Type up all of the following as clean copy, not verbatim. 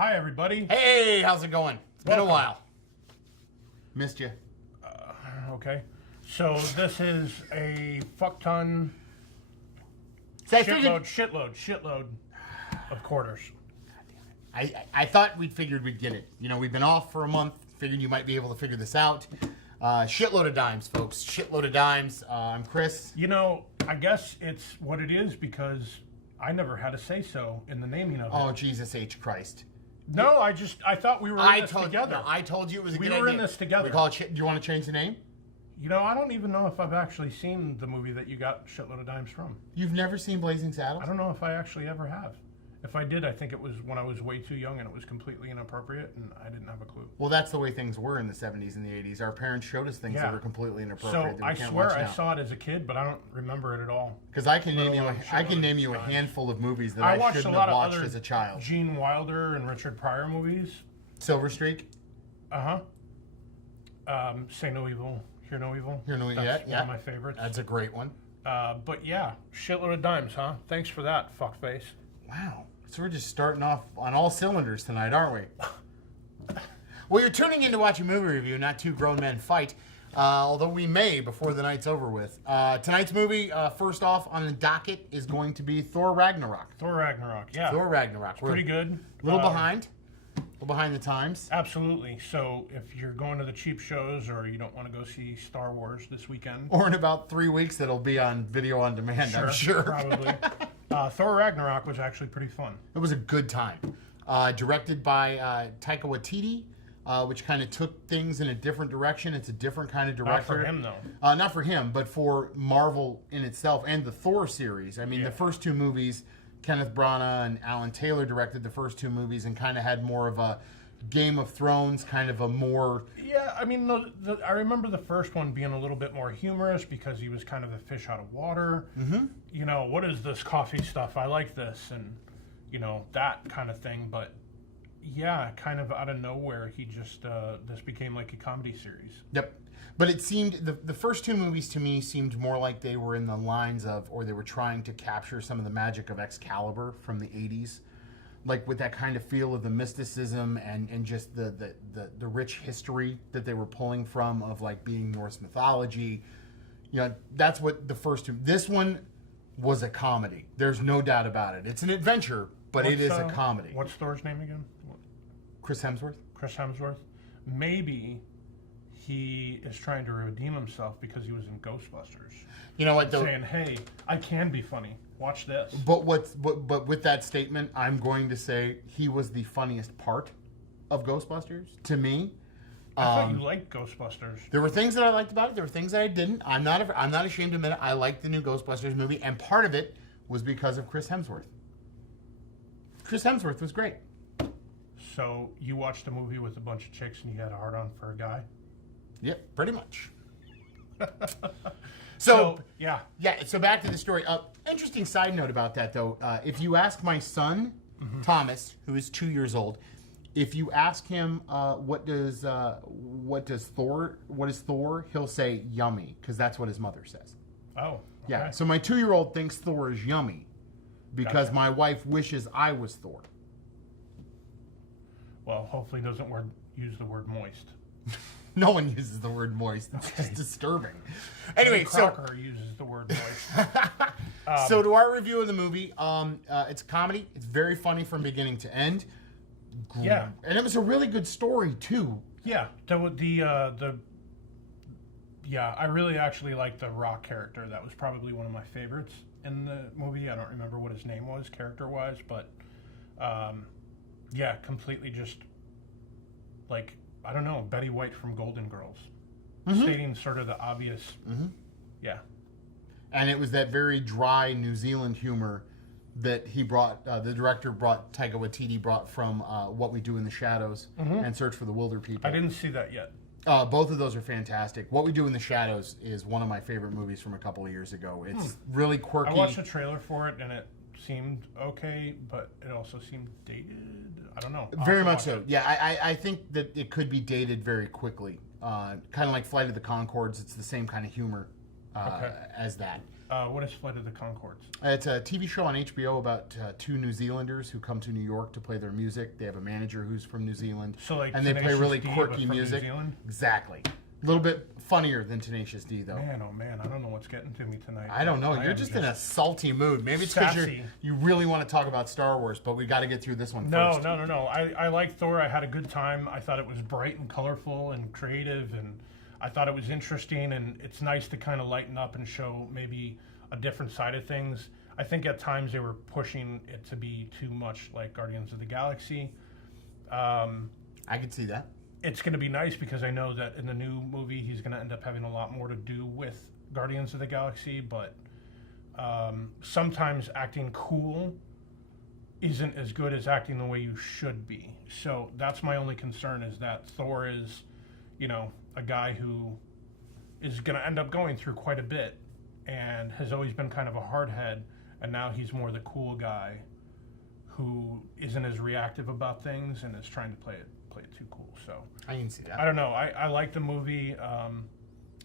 Hi, everybody. Hey, how's it going? It's been a while. Missed you. Okay. So this is a fuck ton, So shitload of quarters. I thought we'd we'd get it. You know, we've been off for a month. Figured you might be able to figure this out. Shitload of dimes, folks. Shitload of dimes. I'm Chris. You know, I guess it's what it is because I never had a say-so in the naming of it. Oh, Jesus H. Christ. No, I thought we were in this together. No, I told you it was a good idea. We were in this together. We call it do you want to change the name? You know, I don't even know if I've actually seen the movie that you got Shitload of Dimes from. You've never seen Blazing Saddles? I don't know if I actually ever have. If I did, I think it was when I was way too young and it was completely inappropriate and I didn't have a clue. Well, that's the way things were in the 70s and the 80s. Our parents showed us things that were completely inappropriate. So I swear I saw it as a kid, but I don't remember it at all. Because I can name you a handful of movies that I shouldn't have watched as a child. Gene Wilder and Richard Pryor movies. Silver Streak. Say No Evil, Hear No Evil. Hear No Evil. That's one of my favorites. That's a great one. But yeah, Shitload of Dimes, huh? Thanks for that, fuckface. Wow. So we're just starting off on all cylinders tonight, aren't we? Well, you're tuning in to watch a movie review, not two grown men fight. Although we may before the night's over with. Tonight's movie, first off on the docket, is going to be Thor Ragnarok. Thor Ragnarok, yeah. Thor Ragnarok. It's pretty good. A little behind. A little behind the times. Absolutely. So if you're going to the cheap shows or you don't want to go see Star Wars this weekend. Or in about 3 weeks, it'll be on video on demand, I'm sure. Probably. Thor Ragnarok was actually pretty fun. It was a good time. Directed by Taika Waititi, which kind of took things in a different direction. It's a different kind of director. Not for him, though. Not for him, but for Marvel in itself and the Thor series. I mean, the first two movies, Kenneth Branagh and Alan Taylor directed the first two movies and kind of had more of a Game of Thrones, kind of a more... Yeah, I mean, I remember the first one being a little bit more humorous because he was kind of a fish out of water. Mm-hmm. You know, what is this coffee stuff? I like this. And, you know, that kind of thing. But, yeah, kind of out of nowhere, he just... this became like a comedy series. Yep. But it seemed... The first two movies, to me, seemed more like they were in the lines of... Or they were trying to capture some of the magic of Excalibur from the 80s. Like with that kind of feel of the mysticism and just the rich history that they were pulling from of like being Norse mythology. You know, that's what the first two... This one was a comedy. There's no doubt about it. It's an adventure, but it is a comedy. What's Thor's name again? Chris Hemsworth? Chris Hemsworth. Maybe he is trying to redeem himself because he was in Ghostbusters. You know what? Saying, hey, I can be funny. Watch this. But with that statement, I'm going to say he was the funniest part of Ghostbusters to me. I thought you liked Ghostbusters. There were things that I liked about it. There were things that I didn't. I'm not ashamed to admit it. I liked the new Ghostbusters movie, and part of it was because of Chris Hemsworth. Chris Hemsworth was great. So you watched a movie with a bunch of chicks and you had a hard-on for a guy? Yep, pretty much. So back to the story. Interesting side note about that, though. If you ask my son, Thomas, who is 2 years old, if you ask him what is Thor, he'll say yummy, because that's what his mother says. Oh, okay. Yeah. So my 2-year-old thinks Thor is yummy because my wife wishes I was Thor. Well, hopefully he doesn't use the word moist. No one uses the word moist. It's just disturbing. Anyway, Crocker uses the word moist. So to our review of the movie, it's a comedy. It's very funny from beginning to end. Yeah. And it was a really good story, too. Yeah. I really actually liked the Rock character. That was probably one of my favorites in the movie. I don't remember what his name was character-wise, but completely just like... I don't know, Betty White from Golden Girls. Stating sort of the obvious. Yeah. And it was that very dry New Zealand humor that he brought, the director Taika Waititi brought from What We Do in the Shadows and Search for the Wilder People. I didn't see that yet. Both of those are fantastic. What We Do in the Shadows is one of my favorite movies from a couple of years ago. It's really quirky. I watched a trailer for it and it seemed okay, but it also seemed dated. I don't know. Very much so. Yeah, I think that it could be dated very quickly. Kind of like Flight of the Conchords. It's the same kind of humor as that. What is Flight of the Conchords? It's a TV show on HBO about two New Zealanders who come to New York to play their music. They have a manager who's from New Zealand, So like, and they play Tenacious really D, but quirky from New music. Zealand? Exactly. A little bit funnier than Tenacious D, though. Man, oh man, I don't know what's getting to me tonight. I don't know. I You're am just in a salty mood. Maybe it's because sassy. you really want to talk about Star Wars, but we got to get through this one first. No. I like Thor. I had a good time. I thought it was bright and colorful and creative, and I thought it was interesting. And it's nice to kind of lighten up and show maybe a different side of things. I think at times they were pushing it to be too much like Guardians of the Galaxy. I could see that. It's going to be nice because I know that in the new movie he's going to end up having a lot more to do with Guardians of the Galaxy, but sometimes acting cool isn't as good as acting the way you should be. So that's my only concern, is that Thor is, a guy who is going to end up going through quite a bit and has always been kind of a hardhead, and now he's more the cool guy who isn't as reactive about things and is trying to play it too cool. So I can see that. I don't know. I like the movie.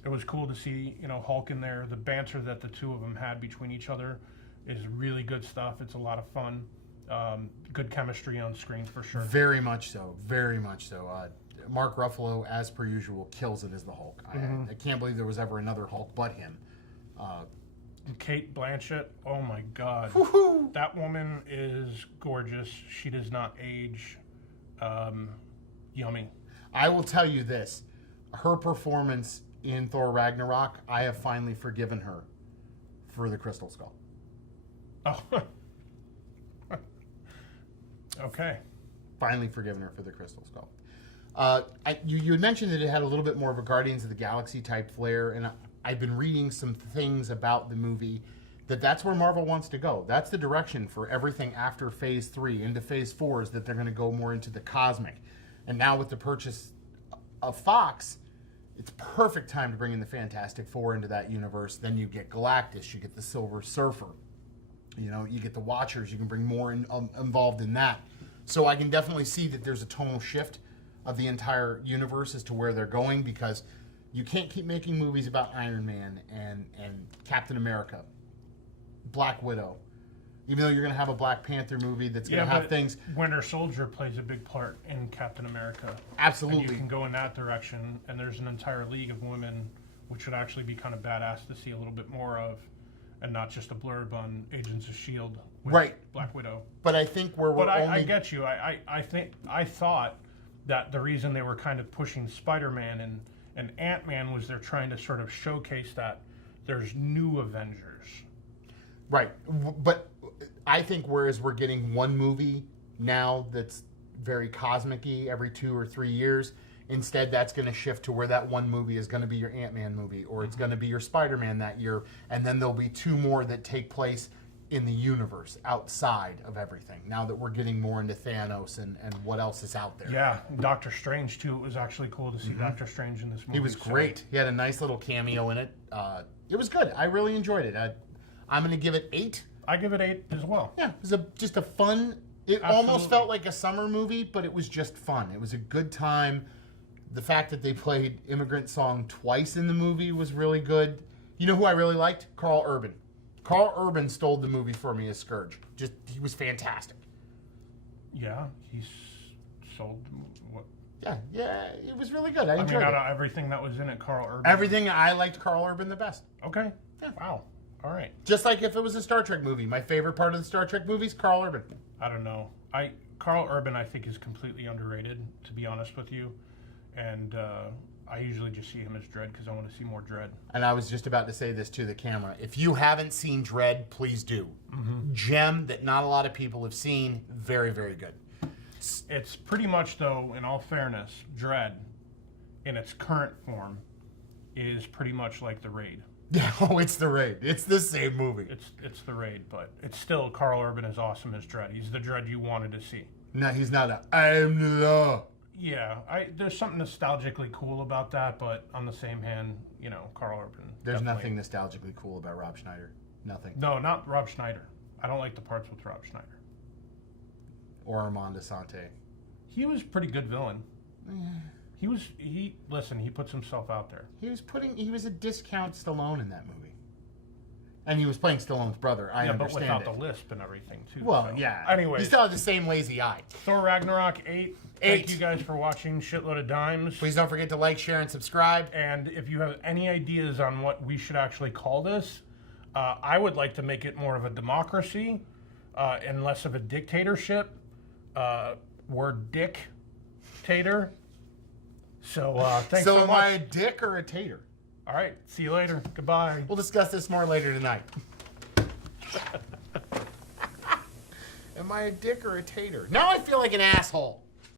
It was cool to see, Hulk in there. The banter that the two of them had between each other is really good stuff. It's a lot of fun. Good chemistry on screen for sure. Very much so. Very much so. Mark Ruffalo, as per usual, kills it as the Hulk. I can't believe there was ever another Hulk but him. Kate Blanchett, oh my God. Woo-hoo! That woman is gorgeous. She does not age. Yummy. I will tell you this. Her performance in Thor Ragnarok, I have finally forgiven her for the Crystal Skull. Oh. Okay. Finally forgiven her for the Crystal Skull. You had mentioned that it had a little bit more of a Guardians of the Galaxy type flair, and I've been reading some things about the movie that's where Marvel wants to go. That's the direction for everything after Phase 3 into Phase 4, is that they're going to go more into the cosmic. And now with the purchase of Fox, it's perfect time to bring in the Fantastic Four into that universe. Then you get Galactus, you get the Silver Surfer, you get the Watchers. You can bring more involved in that. So I can definitely see that there's a tonal shift of the entire universe as to where they're going, because you can't keep making movies about Iron Man and Captain America, Black Widow, even though you're going to have a Black Panther movie that's going to have things. Winter Soldier plays a big part in Captain America. Absolutely. And you can go in that direction, and there's an entire league of women, which would actually be kind of badass to see a little bit more of, and not just a blurb on Agents of S.H.I.E.L.D. with Right. Black Widow. But I think I get you. I thought that the reason they were kind of pushing Spider-Man and Ant-Man was they're trying to sort of showcase that there's new Avengers. Right. But I think whereas we're getting one movie now that's very cosmic-y every 2 or 3 years, instead that's going to shift to where that one movie is going to be your Ant-Man movie, or it's going to be your Spider-Man that year, and then there'll be 2 more that take place in the universe outside of everything, now that we're getting more into Thanos and what else is out there. Yeah, Doctor Strange too. It was actually cool to see Doctor Strange in this movie. He was great. He had a nice little cameo in it. It was good. I really enjoyed it. I'm going to give it 8. I give it 8 as well. Yeah, it was just a fun. It Absolutely. almost felt like a summer movie, but it was just fun. It was a good time. The fact that they played Immigrant Song twice in the movie was really good. You know who I really liked? Carl Urban. Carl Urban stole the movie for me as Scourge. He was fantastic. Yeah, he's sold. What? Yeah, it was really good. I I mean, enjoyed out it. of everything that was in it, Carl Urban. Everything, I liked Carl Urban the best. Okay. Yeah. Wow. All right. Just like if it was a Star Trek movie. My favorite part of the Star Trek movies, Carl Urban. I don't know. Carl Urban, I think, is completely underrated, to be honest with you. And I usually just see him as Dredd because I want to see more Dredd. And I was just about to say this to the camera. If you haven't seen Dredd, please do. Gem that not a lot of people have seen. Very, very good. It's pretty much, though, in all fairness, Dredd, in its current form, is pretty much like The Raid. Oh, it's The Raid. It's the same movie. It's The Raid, but it's still Carl Urban is awesome as Dredd. He's the Dredd you wanted to see. No, he's not I'm the law. Yeah, there's something nostalgically cool about that, but on the same hand, Carl Urban. There's definitely. nothing nostalgically cool about Rob Schneider. Nothing. No, not Rob Schneider. I don't like the parts with Rob Schneider. Or Armand Asante. He was a pretty good villain. He puts himself out there. He was a discount Stallone in that movie. And he was playing Stallone's brother. I Yeah, but understand without it. the lisp and everything, too. Well, so. yeah. Anyways. He still had the same lazy eye. Thor Ragnarok 8. Eight. Thank you guys for watching Shitload of Dimes. Please don't forget to like, share, and subscribe. And if you have any ideas on what we should actually call this, I would like to make it more of a democracy and less of a dictatorship. Word dictator. So thanks so am much. I a dick or a tater? All right. See you later. Goodbye. We'll discuss this more later tonight. Am I a dick or a tater? Now I feel like an asshole.